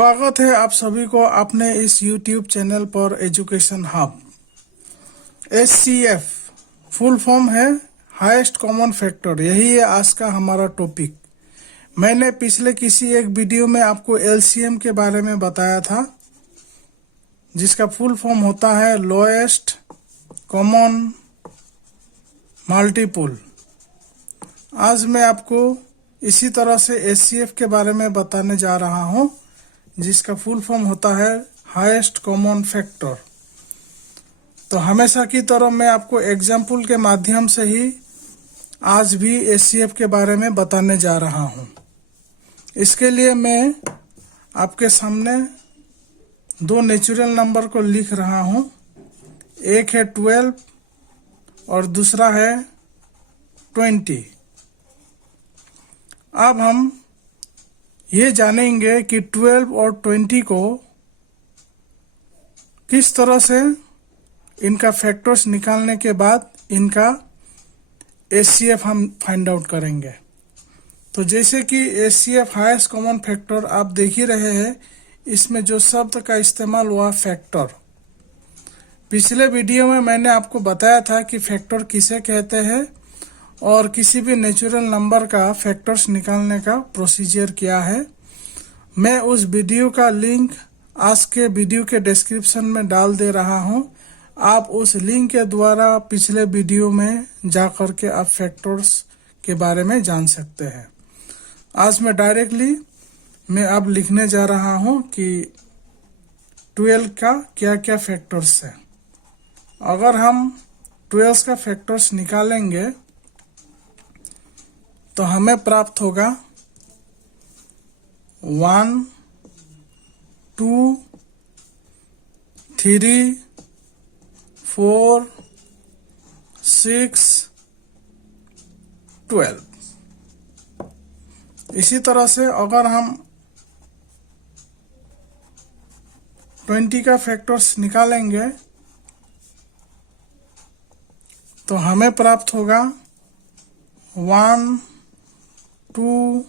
स्वागत है आप सभी को अपने इस YouTube चैनल पर education hub. HCF full form है हाईएस्ट कॉमन फैक्टर। यही है आज का हमारा टॉपिक। मैंने पिछले किसी एक वीडियो में आपको LCM के बारे में बताया था, जिसका फुल फॉर्म होता है लोएस्ट कॉमन मल्टीपल। आज मैं आपको इसी तरह से HCF के बारे में बताने जा रहा हूं, जिसका फुल फॉर्म होता है हाईएस्ट कॉमन फैक्टर। तो हमेशा की तरह मैं आपको एग्जाम्पल के माध्यम से ही आज भी HCF के बारे में बताने जा रहा हूं। इसके लिए मैं आपके सामने दो नेचुरल नंबर को लिख रहा हूं। एक है 12 और दूसरा है 20। अब हम ये जानेंगे कि 12 और 20 को किस तरह से इनका फैक्टर्स निकालने के बाद इनका HCF हम फाइंड आउट करेंगे। तो जैसे कि HCF हाईएस्ट कॉमन फैक्टर आप देख ही रहे हैं, इसमें जो शब्द का इस्तेमाल हुआ फैक्टर। पिछले वीडियो में मैंने आपको बताया था कि फैक्टर किसे कहते हैं और किसी भी नेचुरल नंबर का फैक्टर्स निकालने का प्रोसीजर क्या है। मैं उस वीडियो का लिंक आज के वीडियो के डिस्क्रिप्शन में डाल दे रहा हूं। आप उस लिंक के द्वारा पिछले वीडियो में जाकर के आप फैक्टर्स के बारे में जान सकते हैं। आज मैं अब लिखने जा रहा हूं कि 12 का क्या क्या फैक्टर्स है। अगर हम 12 का फैक्टर्स निकालेंगे तो हमें प्राप्त होगा 1, 2, 3, 4, 6, 12। इसी तरह से अगर हम 20 का फैक्टर्स निकालेंगे तो हमें प्राप्त होगा 1, 2,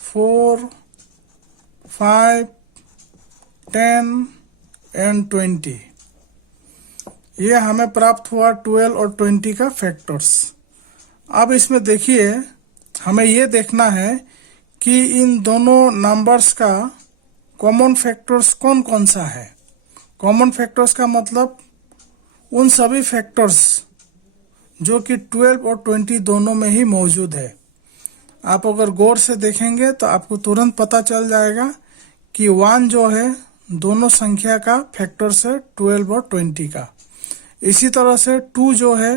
4, 5, 10 एंड 20। ये हमें प्राप्त हुआ 12 और 20 का फैक्टर्स। अब इसमें देखिए, हमें ये देखना है कि इन दोनों नंबर्स का कॉमन फैक्टर्स कौन कौन सा है। कॉमन फैक्टर्स का मतलब उन सभी फैक्टर्स जो कि 12 और 20 दोनों में ही मौजूद है। आप अगर गौर से देखेंगे तो आपको तुरंत पता चल जाएगा कि 1 जो है दोनों संख्या का फैक्टर्स है 12 और 20 का। इसी तरह से 2 जो है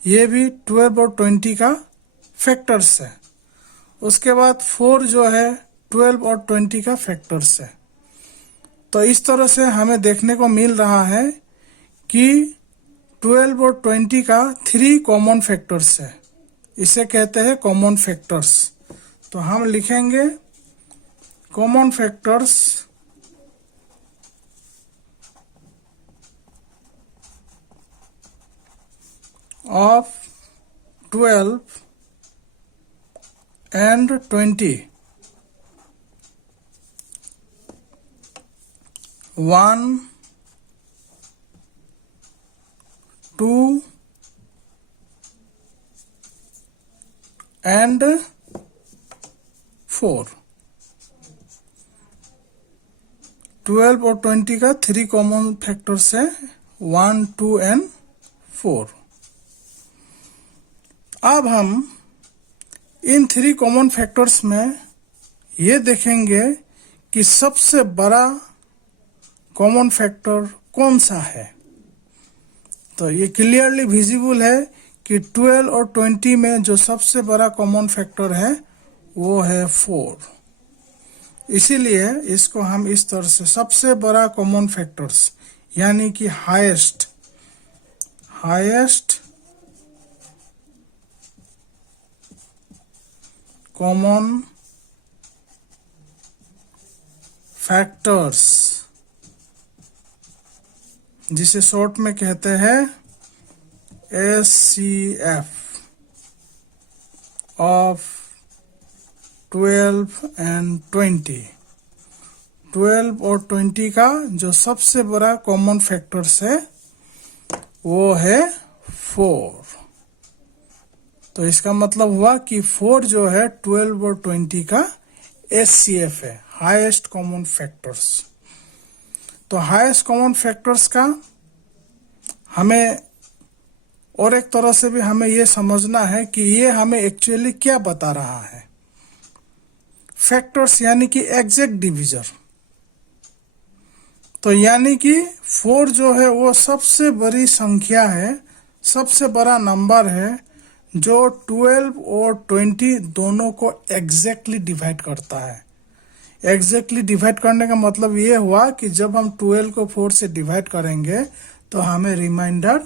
ये भी 12 और 20 का फैक्टर्स है। उसके बाद 4 जो है 12 और 20 का फैक्टर्स है। तो इस तरह से हमें देखने को मिल रहा है कि 12 और 20 का 3 कॉमन फैक्टर्स है। इसे कहते हैं कॉमन फैक्टर्स। तो हम लिखेंगे common factors of 12 and 20। 1, 2 and 4। 12 और 20 का 3 कॉमन फैक्टर्स है 1, 2 एंड 4। अब हम इन 3 कॉमन फैक्टर्स में ये देखेंगे कि सबसे बड़ा कॉमन फैक्टर कौन सा है। तो ये क्लियरली विजिबल है कि 12 और 20 में जो सबसे बड़ा कॉमन फैक्टर है वो है 4। इसीलिए इसको हम इस तरह से सबसे बड़ा कॉमन फैक्टर्स यानी कि हाईएस्ट कॉमन फैक्टर्स, जिसे शॉर्ट में कहते हैं HCF ऑफ 12 and 20। 12 और 20 का जो सबसे बड़ा कॉमन फैक्टर्स है वो है 4। तो इसका मतलब हुआ कि 4 जो है 12 और 20 का HCF है, हाईएस्ट कॉमन फैक्टर्स। तो हाईएस्ट कॉमन फैक्टर्स का हमें और एक तरह से भी हमें ये समझना है कि ये हमें एक्चुअली क्या बता रहा है। फैक्टर्स यानी कि एग्जैक्ट डिविजर। तो यानी कि 4 जो है वो सबसे बड़ी संख्या है, सबसे बड़ा नंबर है जो 12 और 20 दोनों को एग्जैक्टली डिवाइड करता है। एग्जैक्टली डिवाइड करने का मतलब ये हुआ कि जब हम 12 को 4 से डिवाइड करेंगे तो हमें रिमाइंडर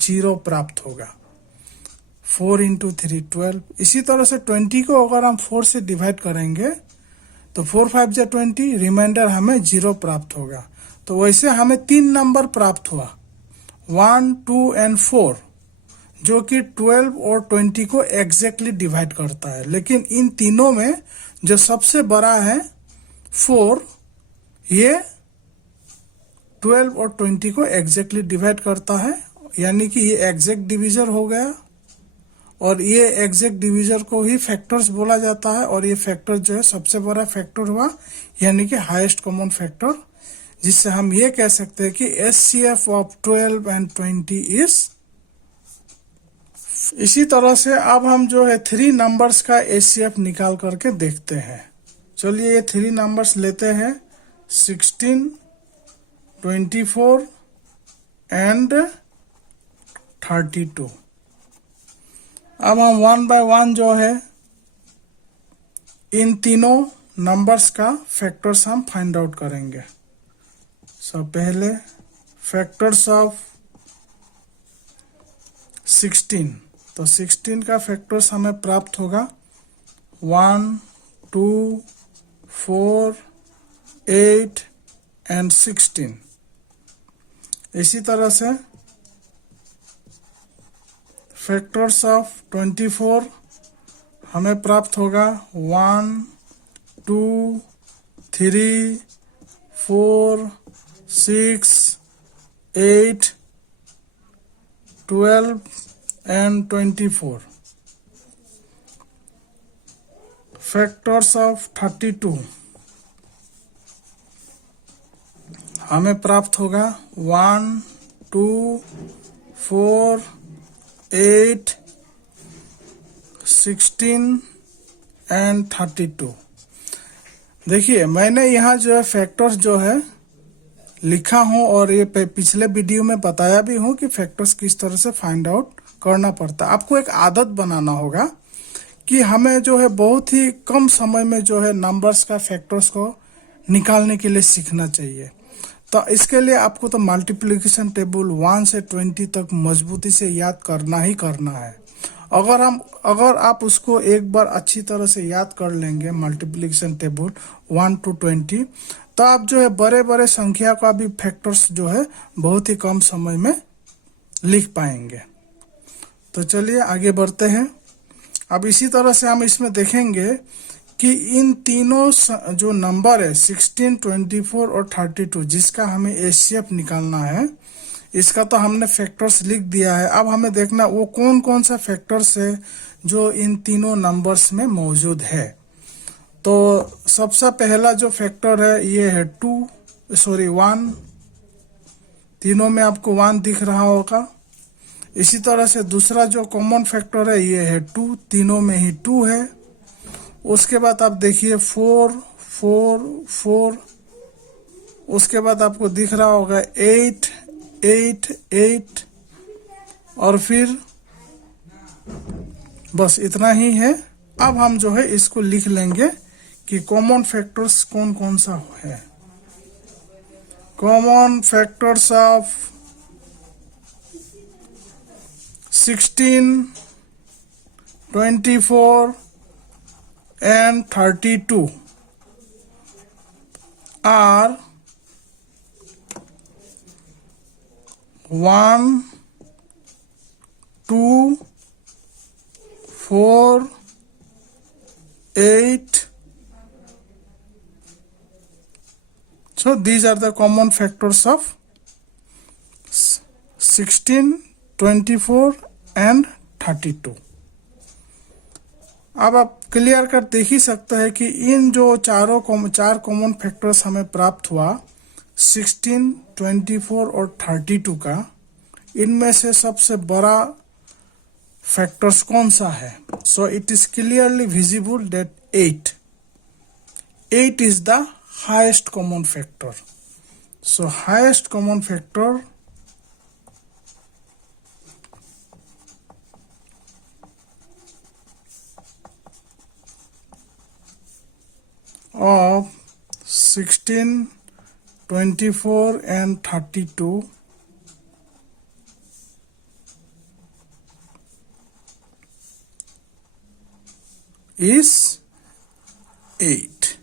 0 प्राप्त होगा। 4 इंटू 3 12। इसी तरह से 20 को अगर हम 4 से डिवाइड करेंगे तो 4 5 जा 20, रिमाइंडर हमें 0 प्राप्त होगा। तो वैसे हमें 3 नंबर प्राप्त हुआ, 1 2 एंड 4, जो कि 12 और 20 को एग्जैक्टली डिवाइड करता है। लेकिन इन तीनों में जो सबसे बड़ा है 4, ये 12 और 20 को एग्जैक्टली डिवाइड करता है, यानी कि ये एग्जैक्ट डिविजर हो गया। और ये एग्जैक्ट डिविजर को ही फैक्टर्स बोला जाता है। और ये फैक्टर जो है सबसे बड़ा फैक्टर हुआ, यानी कि हाईएस्ट कॉमन फैक्टर, जिससे हम ये कह सकते हैं कि HCF ऑफ 12 एंड 20 इज। इसी तरह से अब हम जो है 3 नंबर्स का HCF निकाल करके देखते हैं। चलिए ये 3 नंबर्स लेते हैं, 16, 24 एंड 32। अब हम 1 बाय 1 जो है इन तीनों नंबर्स का फैक्टर्स हम फाइंड आउट करेंगे। पहले फैक्टर्स ऑफ 16। तो 16 का फैक्टर्स हमें प्राप्त होगा 1 2 4 8 एंड 16। इसी तरह से फैक्टर्स ऑफ 24 हमें प्राप्त होगा 1 2 3 4 6 8 12 एंड 24। फैक्टर्स ऑफ 32 हमें प्राप्त होगा 1 2 4 8 16 एंड 32। देखिए मैंने यहाँ जो है फैक्टर्स जो है लिखा हूँ और ये पिछले वीडियो में बताया भी हूँ कि फैक्टर्स किस तरह से फाइंड आउट करना पड़ता है। आपको एक आदत बनाना होगा कि हमें जो है बहुत ही कम समय में जो है नंबर्स का फैक्टर्स को निकालने के लिए सीखना चाहिए। तो इसके लिए आपको तो मल्टीप्लिकेशन टेबल 1 से 20 तक मजबूती से याद करना ही करना है। अगर आप उसको एक बार अच्छी तरह से याद कर लेंगे मल्टीप्लिकेशन टेबल 1 to 20, तो आप जो है बड़े बड़े संख्या का भी फैक्टर्स जो है बहुत ही कम समय में लिख पाएंगे। तो चलिए आगे बढ़ते हैं। अब इसी तरह से हम इसमें देखेंगे कि इन तीनों जो नंबर है 16, 24 और 32, जिसका हमें HCF निकालना है, इसका तो हमने फैक्टर्स लिख दिया है। अब हमें देखना वो कौन कौन सा फैक्टर्स है जो इन तीनों नंबर्स में मौजूद है। तो सबसे पहला जो फैक्टर है ये है 1। तीनों में आपको 1 दिख रहा होगा। इसी तरह से दूसरा जो कॉमन फैक्टर है ये है 2, तीनों में ही 2 है। उसके बाद आप देखिए 4 4 4। उसके बाद आपको दिख रहा होगा 8 8 8 और फिर बस इतना ही है। अब हम जो है इसको लिख लेंगे कि कॉमन फैक्टर्स कौन कौन सा है। Common factors of 16, 24 and 32 are 1 2 4 8 So these are the common factors of 16, 24 and 32. अब आप क्लियर कर देख ही सकते हैं कि इन जो चार कॉमन फैक्टर्स हमें प्राप्त हुआ 16, 24 और 32 का, इनमें से सबसे बड़ा फैक्टर्स कौन सा है? So it is clearly visible that 8 is the highest common factor. So highest common factor of 16, 24 and 32 is 8.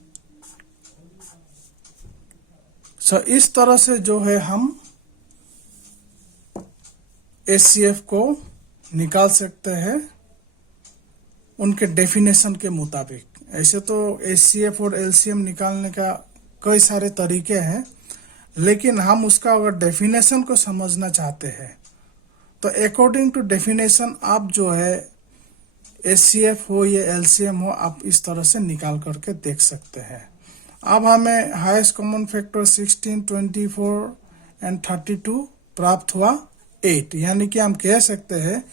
So इस तरह से जो है हम HCF को निकाल सकते हैं उनके डेफिनेशन के मुताबिक. ऐसे तो HCF और LCM निकालने का कई सारे तरीके हैं, लेकिन हम उसका अगर डेफिनेशन को समझना चाहते हैं तो अकॉर्डिंग टू डेफिनेशन आप जो है HCF हो या LCM हो, आप इस तरह से निकाल करके देख सकते हैं. अब हमें हाईएस्ट कॉमन फैक्टर 16, 24 एंड 32 प्राप्त हुआ 8. यानी कि हम कह सकते हैं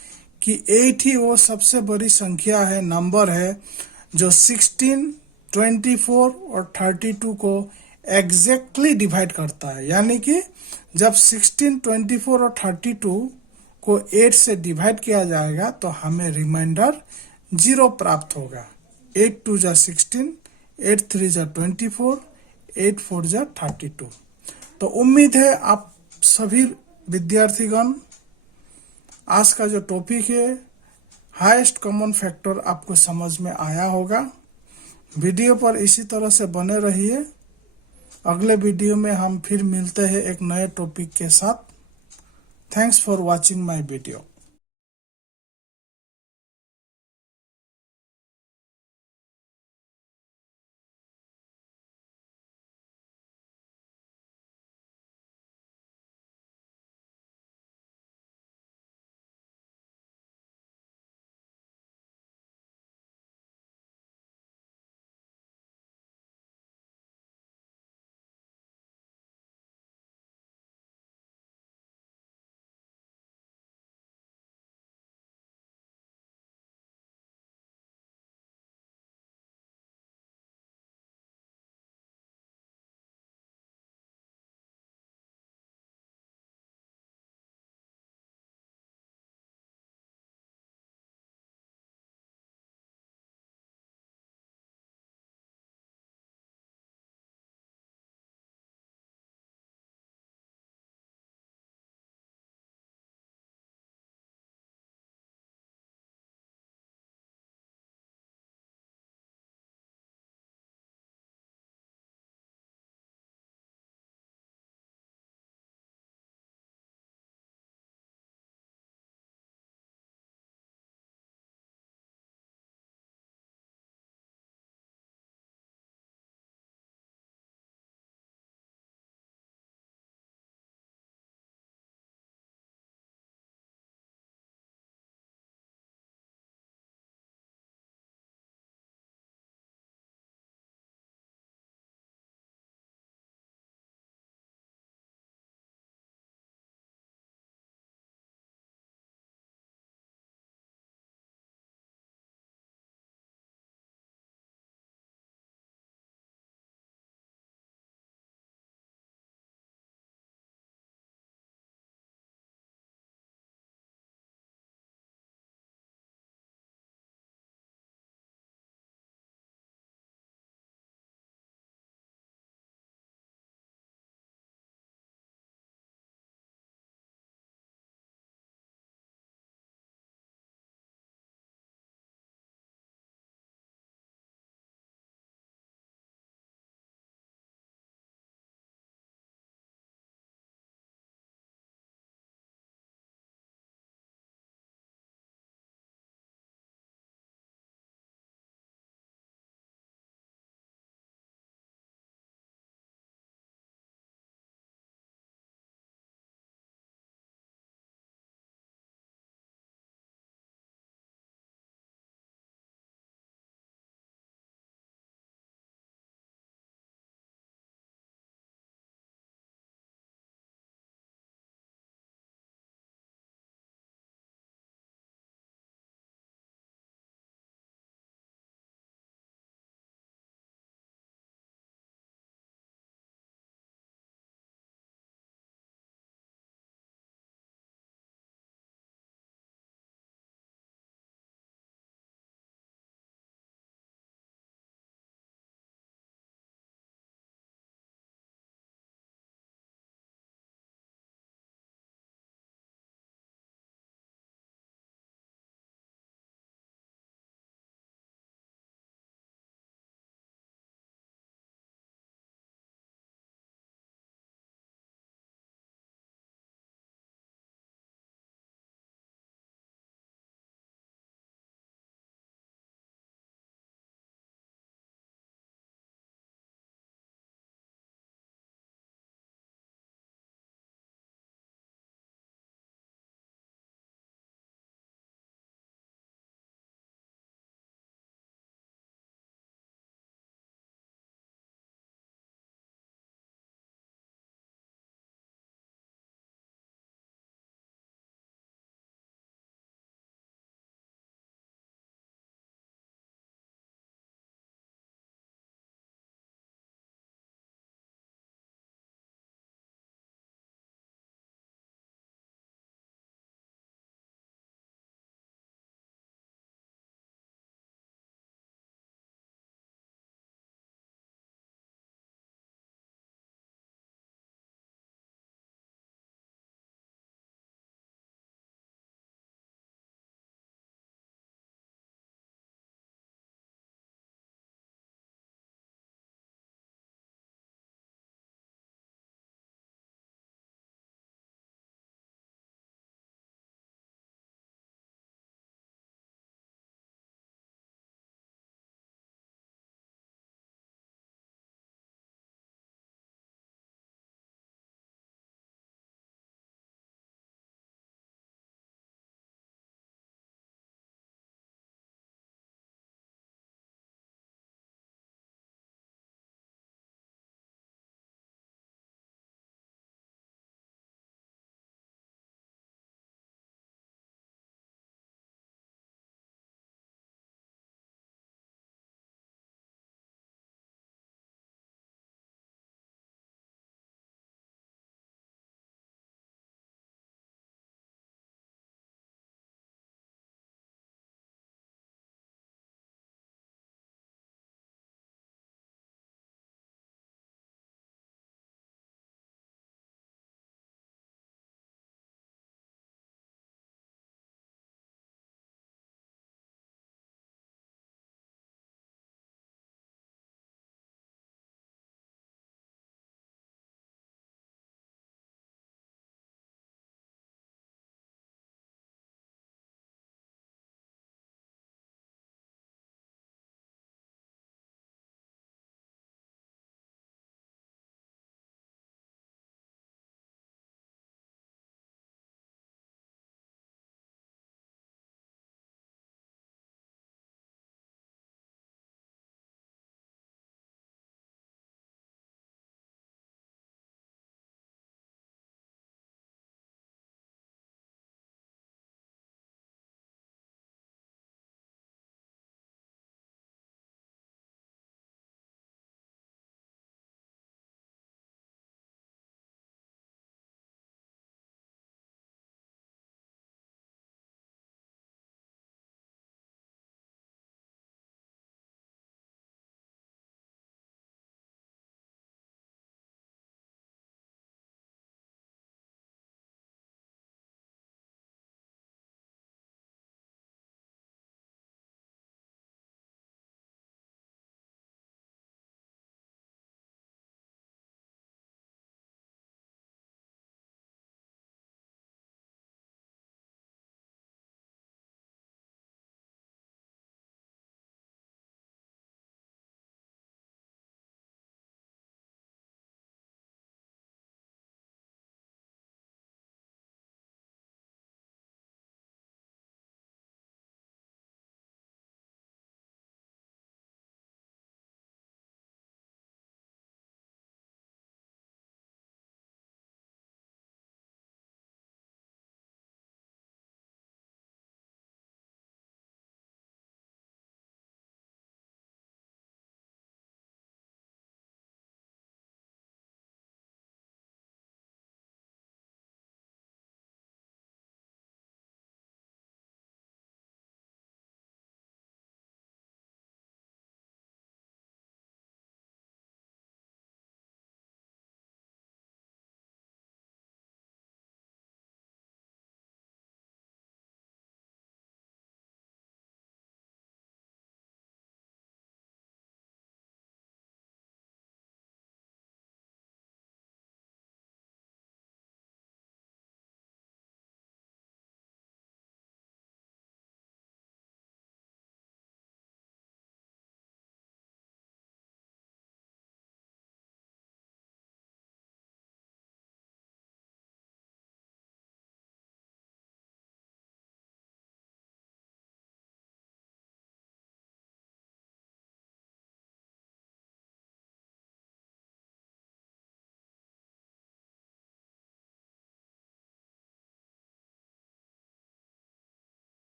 कि 8 ही वो सबसे बड़ी संख्या है, नंबर है, जो 16, 24 और 32 को एग्जैक्टली डिवाइड करता है. यानी कि जब 16, 24 और 32 को 8 से डिवाइड किया जाएगा तो हमें रिमाइंडर 0 प्राप्त होगा. 8 2 जा 16, 8 3 जा 24, 8 4 जा 32. तो उम्मीद है आप सभी विद्यार्थीगण आज का जो टॉपिक है हाईएस्ट कॉमन फैक्टर आपको समझ में आया होगा. वीडियो पर इसी तरह से बने रहिए. अगले वीडियो में हम फिर मिलते हैं एक नए टॉपिक के साथ. Thanks for watching my video.